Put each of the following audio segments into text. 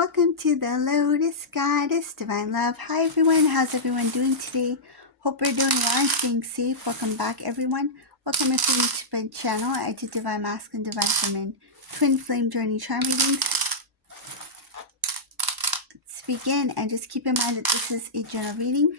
Welcome to the Lotus Goddess Divine Love. Hi everyone, how's everyone doing today? Hope you're doing well and staying safe. Welcome back everyone. Welcome if you're new to my channel. I do Divine Masculine, Divine Feminine, Twin Flame Journey Charm readings. Let's begin, and just keep in mind that this is a general reading.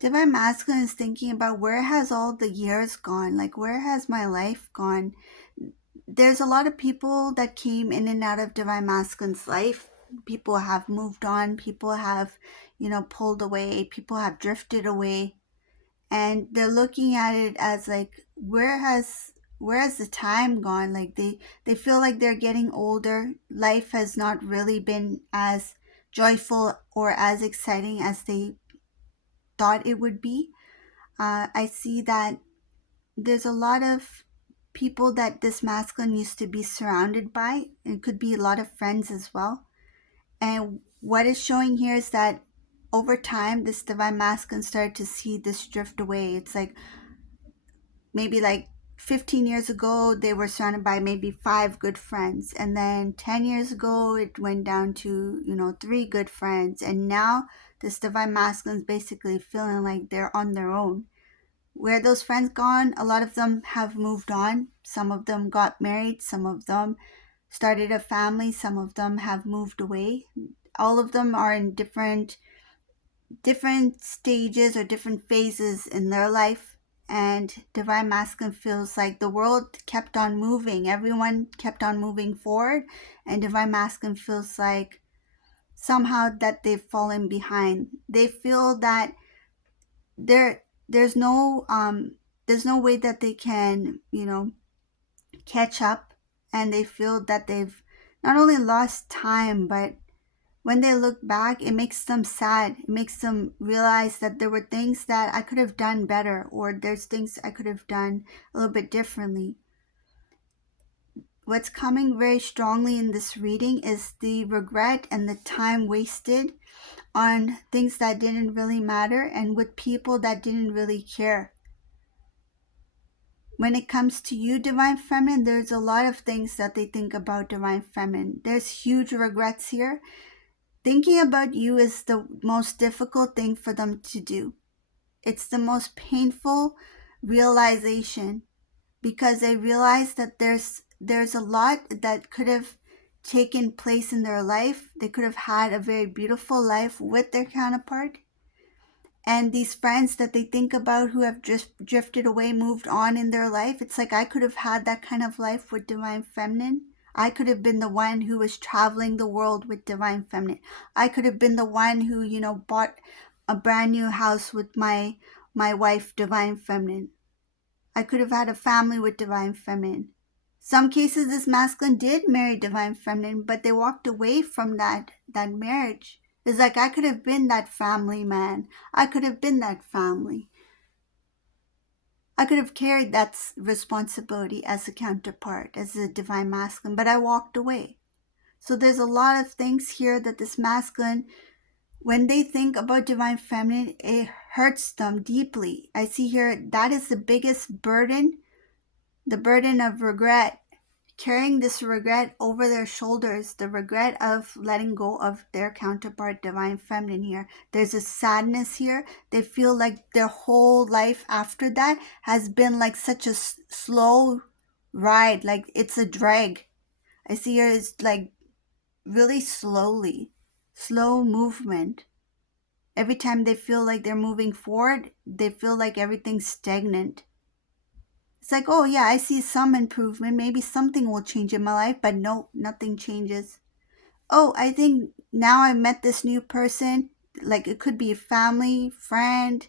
Divine Masculine is thinking about where has all the years gone? Like, where has my life gone? There's a lot of people that came in and out of Divine Masculine's life. People have moved on. People have, pulled away. People have drifted away. And they're looking at it as like, where has the time gone? Like they feel like they're getting older. Life has not really been as joyful or as exciting as they thought it would be. I see that there's a lot of people that this masculine used to be surrounded by. It could be a lot of friends as well. And what is showing here is that over time, this divine masculine started to see this drift away. It's like maybe like 15 years ago, they were surrounded by maybe 5 good friends. And then 10 years ago, it went down to, 3 good friends. And now this divine masculine is basically feeling like they're on their own. Where those friends gone? A lot of them have moved on. Some of them got married. Some of them started a family. Some of them have moved away. All of them are in different stages or different phases in their life. And Divine Masculine feels like the world kept on moving. Everyone kept on moving forward. And Divine Masculine feels like somehow that they've fallen behind. They feel that there's no way that they can, catch up, and they feel that they've not only lost time, but when they look back, it makes them sad. It makes them realize that there were things that I could have done better, or there's things I could have done a little bit differently. What's coming very strongly in this reading is the regret and the time wasted on things that didn't really matter and with people that didn't really care. When it comes to you, Divine Feminine, there's a lot of things that they think about Divine Feminine. There's huge regrets here. Thinking about you is the most difficult thing for them to do. It's the most painful realization, because they realize that there's a lot that could have taken place in their life. They could have had a very beautiful life with their counterpart. And these friends that they think about who have just drifted away, moved on in their life, it's like I could have had that kind of life with Divine Feminine. I could have been the one who was traveling the world with Divine Feminine. I could have been the one who, bought a brand new house with my wife, Divine Feminine. I could have had a family with Divine Feminine. Some cases, this masculine did marry Divine Feminine, but they walked away from that marriage. It's like I could have been that family man. I could have been that family. I could have carried that responsibility as a counterpart, as a divine masculine, but I walked away. So there's a lot of things here that this masculine, when they think about Divine Feminine, it hurts them deeply. I see here that is the biggest burden, the burden of regret, carrying this regret over their shoulders, the regret of letting go of their counterpart, Divine Feminine here. There's a sadness here. They feel like their whole life after that has been like such a slow ride, like it's a drag. I see here it's like really slow movement. Every time they feel like they're moving forward, they feel like everything's stagnant. It's like, oh yeah, I see some improvement. Maybe something will change in my life, but no, nothing changes. Oh, I think now I met this new person. Like it could be a family, friend,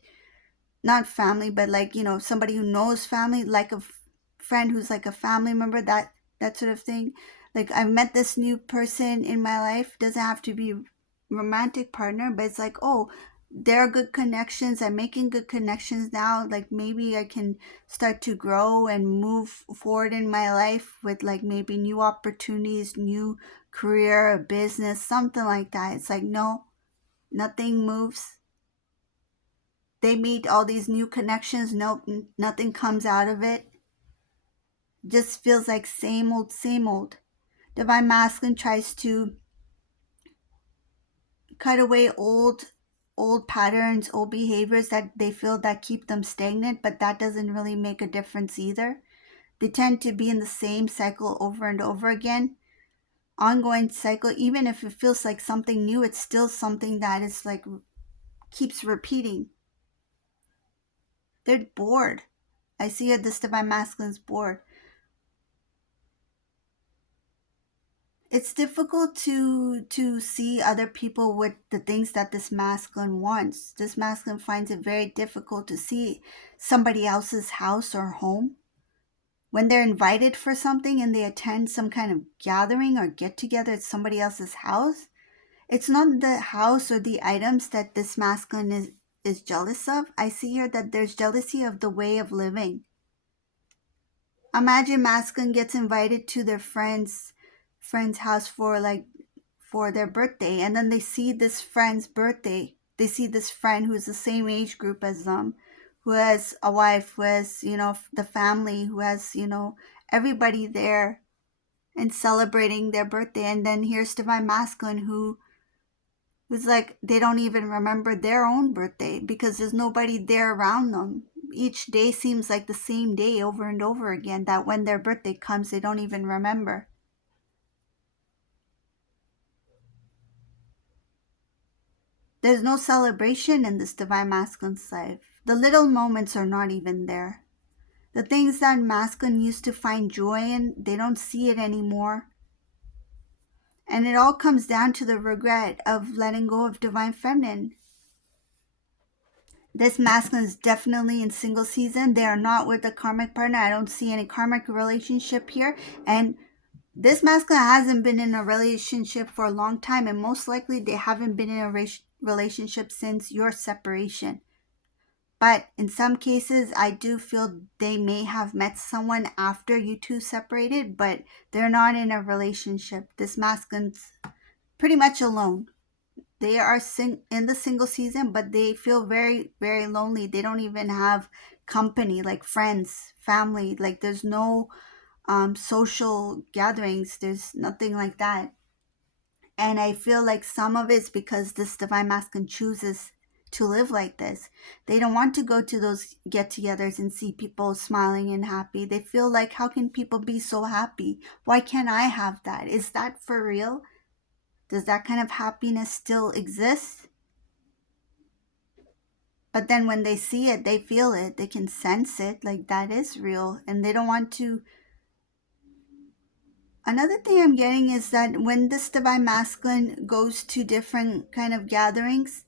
not family, but like, somebody who knows family, like a friend who's like a family member, that sort of thing. Like I've met this new person in my life. Doesn't have to be romantic partner, but it's like, oh, There are good connections. I'm making good connections now. Like maybe I can start to grow and move forward in my life with like maybe new opportunities, new career, business, something like that. It's like, no, nothing moves. They meet all these new connections. Nope, nothing comes out of it. Just feels like same old, same old. Divine Masculine tries to cut away old patterns, old behaviors that they feel that keep them stagnant, but that doesn't really make a difference either. They tend to be in the same cycle over and over again. Ongoing cycle, even if it feels like something new, it's still something that is like keeps repeating. They're bored. I see it, this Divine Masculine's bored. It's difficult to see other people with the things that this masculine wants. This masculine finds it very difficult to see somebody else's house or home. When they're invited for something and they attend some kind of gathering or get together at somebody else's house, it's not the house or the items that this masculine is jealous of. I see here that there's jealousy of the way of living. Imagine masculine gets invited to their friend's house for like for their birthday, and then they see this friend's birthday. They see this friend who's the same age group as them, who has a wife, who has, the family, who has, everybody there and celebrating their birthday. And then here's Divine Masculine who's like, they don't even remember their own birthday because there's nobody there around them. Each day seems like the same day over and over again, that when their birthday comes, they don't even remember. There's no celebration in this Divine Masculine's life. The little moments are not even there. The things that masculine used to find joy in, they don't see it anymore. And it all comes down to the regret of letting go of Divine Feminine. This masculine is definitely in single season. They are not with a karmic partner. I don't see any karmic relationship here. And this masculine hasn't been in a relationship for a long time. And most likely they haven't been in a relationship since your separation. But in some cases, I do feel they may have met someone after you two separated, but they're not in a relationship. This masculine's pretty much alone. They are in the single season, but they feel very, very lonely. They don't even have company, like friends, family. Like there's no social gatherings. There's nothing like that. And I feel like some of it's because this Divine Masculine chooses to live like this. They don't want to go to those get togethers and see people smiling and happy. They feel like, how can people be so happy? Why can't I have that? Is that for real? Does that kind of happiness still exist? But then when they see it, they feel it, they can sense it, like that is real, and they don't want to. Another thing I'm getting is that when this Divine Masculine goes to different kind of gatherings,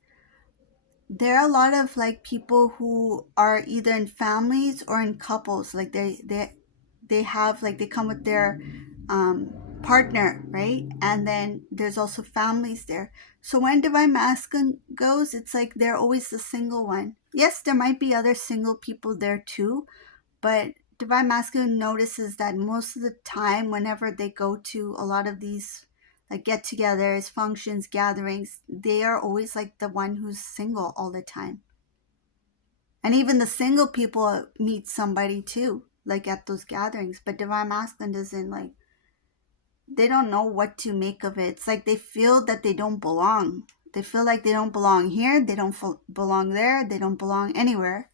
there are a lot of like people who are either in families or in couples. Like they have, like, they come with their partner, right? And then there's also families there. So when Divine Masculine goes, it's like they're always the single one. Yes, there might be other single people there too, but Divine Masculine notices that most of the time, whenever they go to a lot of these like get togethers, functions, gatherings, they are always like the one who's single all the time. And even the single people meet somebody too, like at those gatherings. But Divine Masculine doesn't, like, they don't know what to make of it. It's like they feel that they don't belong. They feel like they don't belong here, they don't belong there, they don't belong anywhere.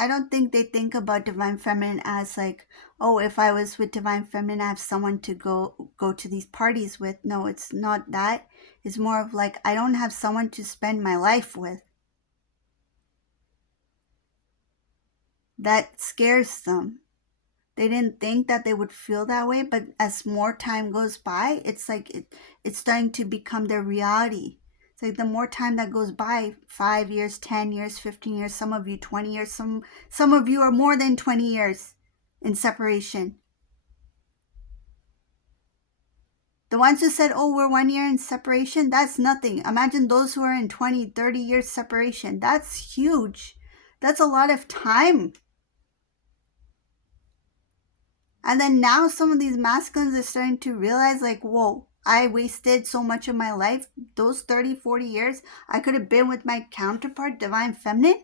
I don't think they think about Divine Feminine as like, oh, if I was with Divine Feminine, I have someone to go to these parties with. No, it's not that. It's more of like, I don't have someone to spend my life with. That scares them. They didn't think that they would feel that way, but as more time goes by, it's like it's starting to become their reality. It's like the more time that goes by, 5 years, 10 years, 15 years, some of you 20 years, some of you are more than 20 years in separation. The ones who said, oh, we're 1 year in separation, that's nothing. Imagine those who are in 20, 30 years separation. That's huge. That's a lot of time. And then now some of these masculines are starting to realize, like, whoa, I wasted so much of my life. Those 30, 40 years, I could have been with my counterpart, divine feminine.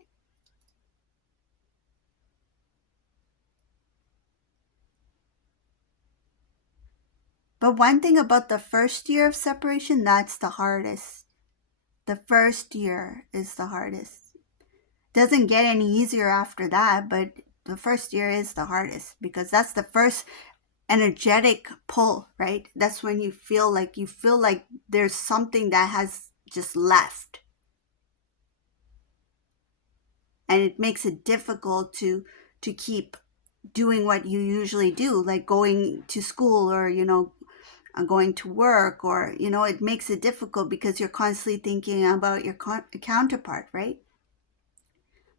But one thing about the first year of separation, that's the hardest. The first year is the hardest. Doesn't get any easier after that, but the first year is the hardest because that's the first energetic pull, right? That's when you feel like there's something that has just left. And it makes it difficult to keep doing what you usually do, like going to school or going to work, or it makes it difficult because you're constantly thinking about your counterpart, right?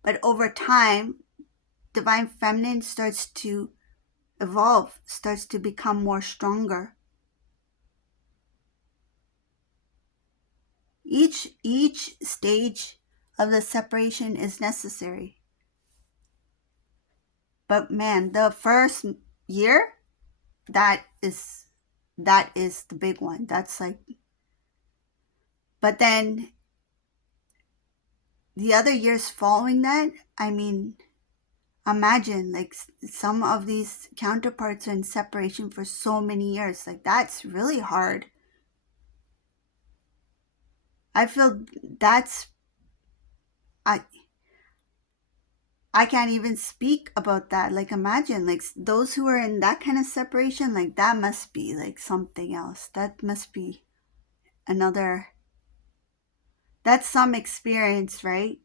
But over time, divine feminine starts to evolve, starts to become more stronger. Each stage of the separation is necessary. But man, the first year, that is the big one. That's like, but then the other years following that, I mean, imagine like some of these counterparts are in separation for so many years. Like that's really hard. I feel that's I I can't even speak about that. Like imagine like those who are in that kind of separation, like that must be like something else. That must be another, that's some experience, right?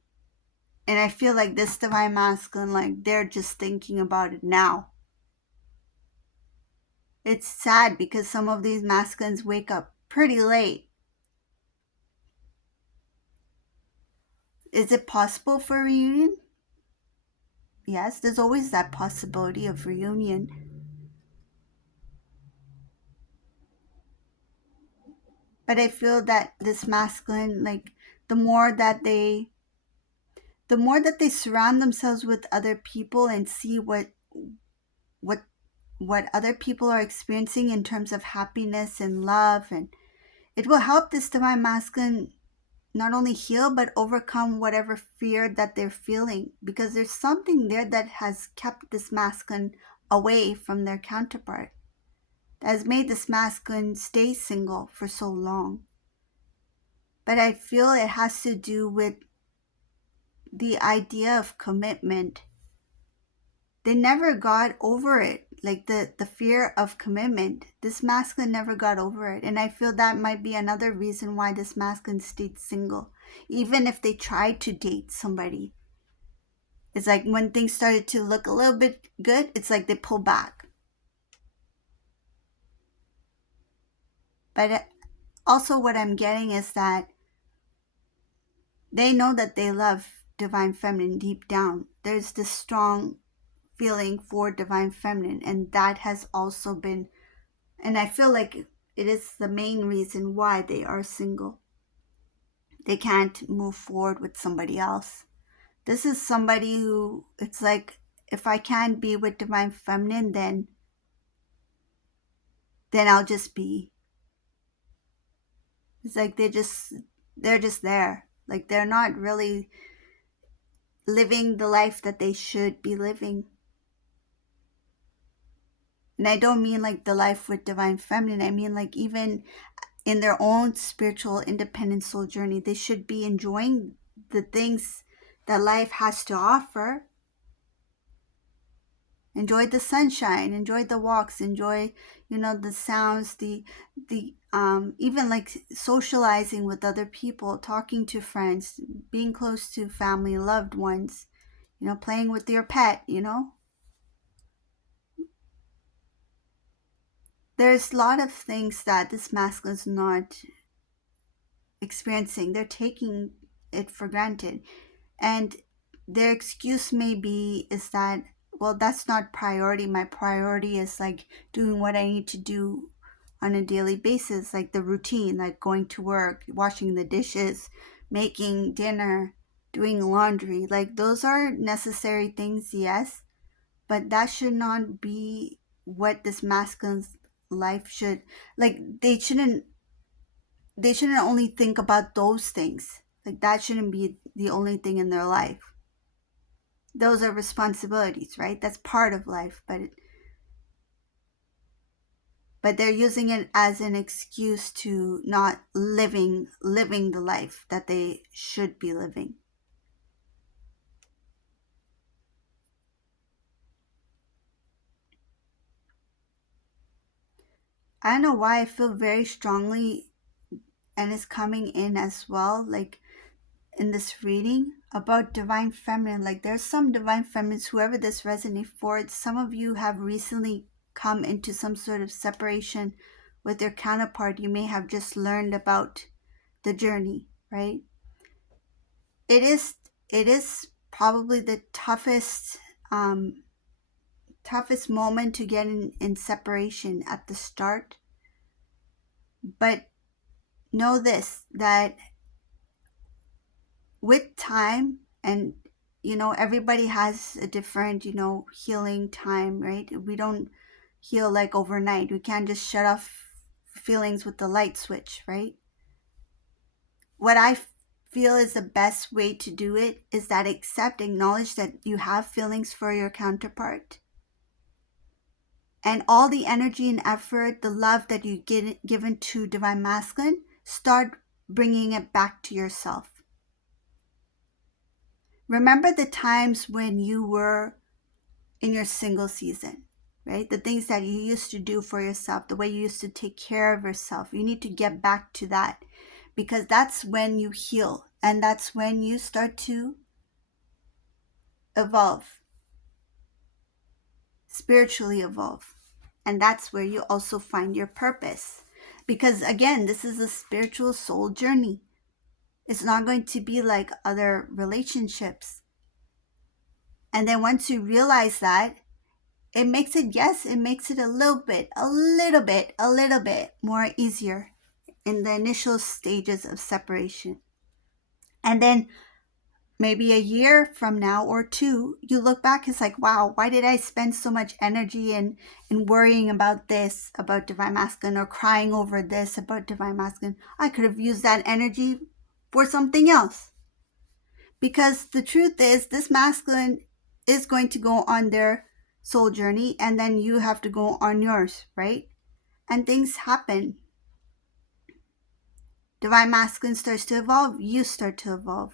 And I feel like this divine masculine, like they're just thinking about it now. It's sad because some of these masculines wake up pretty late. Is it possible for reunion? Yes, there's always that possibility of reunion. But I feel that this masculine, like the more that they surround themselves with other people and see what what other people are experiencing in terms of happiness and love, and it will help this divine masculine not only heal but overcome whatever fear that they're feeling, because there's something there that has kept this masculine away from their counterpart, that has made this masculine stay single for so long. But I feel it has to do with the idea of commitment. They never got over it, like the fear of commitment. This masculine never got over it, and I feel that might be another reason why this masculine stayed single, even if they tried to date somebody. It's like when things started to look a little bit good, it's like they pull back. But also what I'm getting is that they know that they love divine feminine deep down. There's this strong feeling for divine feminine, and that has also been, and I feel like it is the main reason why they are single. They can't move forward with somebody else. This is somebody who, it's like, if I can't be with divine feminine, then I'll just be. It's like they're just there. Like they're not really living the life that they should be living. And I don't mean like the life with divine feminine. I mean like even in their own spiritual independent soul journey, they should be enjoying the things that life has to offer. Enjoy the sunshine, enjoy the walks, enjoy the sounds, the even like socializing with other people, talking to friends, being close to family, loved ones, playing with your pet. There's a lot of things that this masculine is not experiencing. They're taking it for granted, and their excuse may be is that, well, that's not priority. My priority is like doing what I need to do on a daily basis, like the routine, like going to work, washing the dishes, making dinner, doing laundry. Like those are necessary things, yes, but that should not be what this masculine life should, like they shouldn't only think about those things. Like that shouldn't be the only thing in their life. Those are responsibilities, right? That's part of life, but they're using it as an excuse to not living the life that they should be living. I don't know why I feel very strongly, and it's coming in as well, like in this reading about divine feminine. Like there's some divine feminines, whoever this resonates for, some of you have recently come into some sort of separation with your counterpart. You may have just learned about the journey, right? It is probably the um toughest moment to get in separation at the start. But know this, that with time, and everybody has a different healing time, right? We don't heal like overnight. We can't just shut off feelings with the light switch, right? What I feel is the best way to do it is that acknowledge that you have feelings for your counterpart, and all the energy and effort, the love that you given to divine masculine, start bringing it back to yourself. Remember the times when you were in your single season, right? The things that you used to do for yourself, the way you used to take care of yourself. You need to get back to that, because that's when you heal, and that's when you start to evolve, spiritually evolve. And that's where you also find your purpose. Because again, this is a spiritual soul journey. It's not going to be like other relationships. And then once you realize that, it makes it a little bit more easier in the initial stages of separation. And then maybe a year from now or two, you look back, it's like, wow, why did I spend so much energy in worrying about this, about divine masculine, or crying over this about divine masculine? I could have used that energy for something else. Because the truth is, this masculine is going to go on their soul journey, and then you have to go on yours, right? And things happen. Divine masculine starts to evolve, you start to evolve.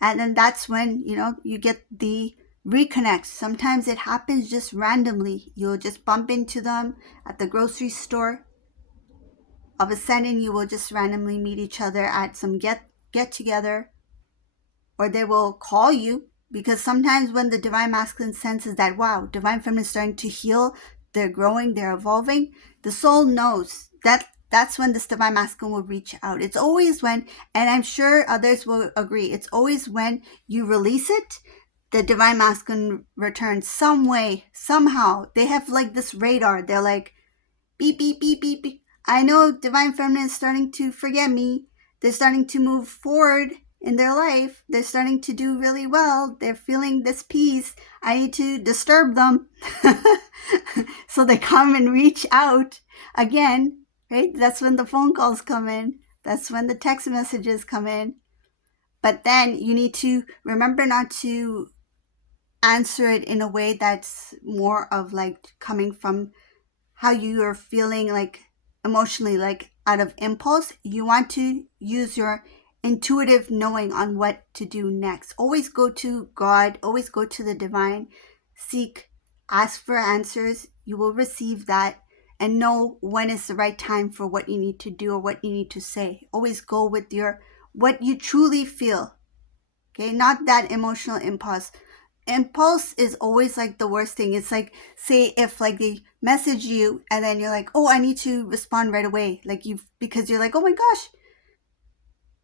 And then that's when, you get the reconnect. Sometimes it happens just randomly. You'll just bump into them at the grocery store. All of a sudden, you will just randomly meet each other at some get together, or they will call you, because sometimes when the divine masculine senses that, wow, divine feminine is starting to heal, they're growing, they're evolving, the soul knows that that's when this divine masculine will reach out. It's always when, and I'm sure others will agree, it's always when you release it, the divine masculine returns some way, somehow. They have like this radar. They're like, beep, beep, beep, beep, beep. I know divine feminine is starting to forget me. They're starting to move forward in their life. They're starting to do really well. They're feeling this peace. I need to disturb them. So they come and reach out again, right? That's when the phone calls come in. That's when the text messages come in. But then you need to remember not to answer it in a way that's more of like coming from how you are feeling, like emotionally, like out of impulse. You want to use your intuitive knowing on what to do next. Always go to God, always go to the divine, seek, ask for answers. You will receive that, and know when is the right time for what you need to do or what you need to say. Always go with what you truly feel. Okay, not that emotional impulse. Impulse is always like the worst thing. It's like, say if like they message you and then you're like, oh, I need to respond right away, like because you're like, oh my gosh,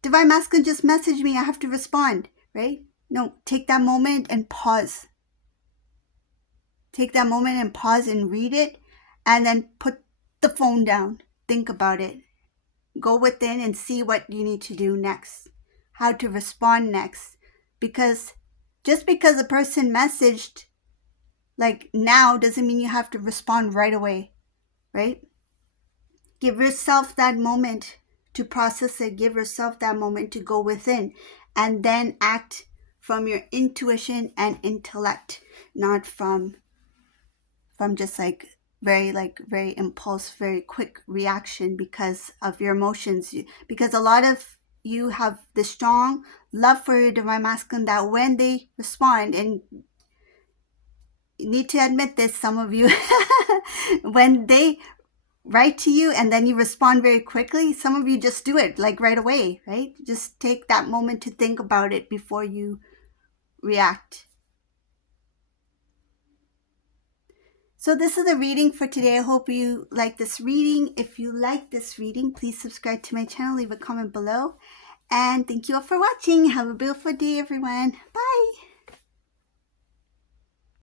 divine masculine just messaged me, I have to respond, right? No, take that moment and pause. Take that moment and pause and read it, and then put the phone down. think about it. Go within and see what you need to do next, how to respond next. Because just because a person messaged like now doesn't mean you have to respond right away, right? Give yourself that moment to process it. Give yourself that moment to go within and then act from your intuition and intellect, not from just very impulse, very quick reaction because of your emotions. Because a lot of you have the strong love for your divine masculine that when they respond, and you need to admit this, some of you, when they write to you and then you respond very quickly, some of you just do it like right away, right? Just take that moment to think about it before you react. So this is the reading for today. I hope you like this reading. If you like this reading, please subscribe to my channel, leave a comment below. And thank you all for watching. Have a beautiful day, everyone. Bye.